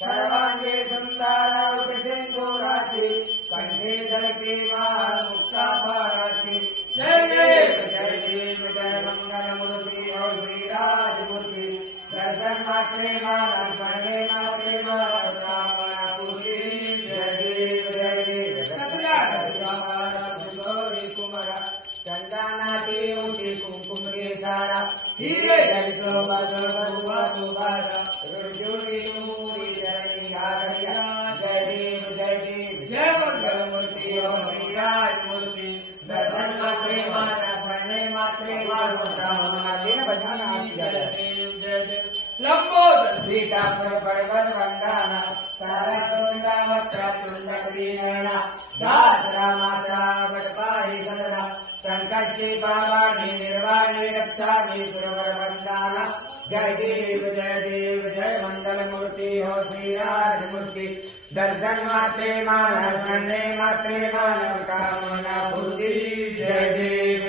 सर्वांगे सुंदरावृषेंदुराची कंठे झलके मुक्ता पाराची जय देव जय मंगल मूर्ति और श्रीराजमूर्ति दर्शन मात्रे मार्पणे मात्रे कामना पूर्ति जय देव कुमारा चंदनाटी ऊटी कुमकुम के सारा हीरे जलितो बसुआ सुभारा रुजुरी नूरी जय आगया जय देव जय मंगल मूर्ति और श्रीराज मूर्ति दर्शन मात्रे मात्रे कामना दिन बजाना जय देव लंबोदर सीता पर पर्वत वंदना सारा तोंडा वक्र तुंडवीना दासरा माता बटपाही सदना संकष्टि पावानि निर्वाणी रक्षामि सुरवर वंदना जय देव जय मंगल मूर्ति हो श्रीराज मूर्ति दर्शन मात्रे मानव कामना पूर्ति जय देव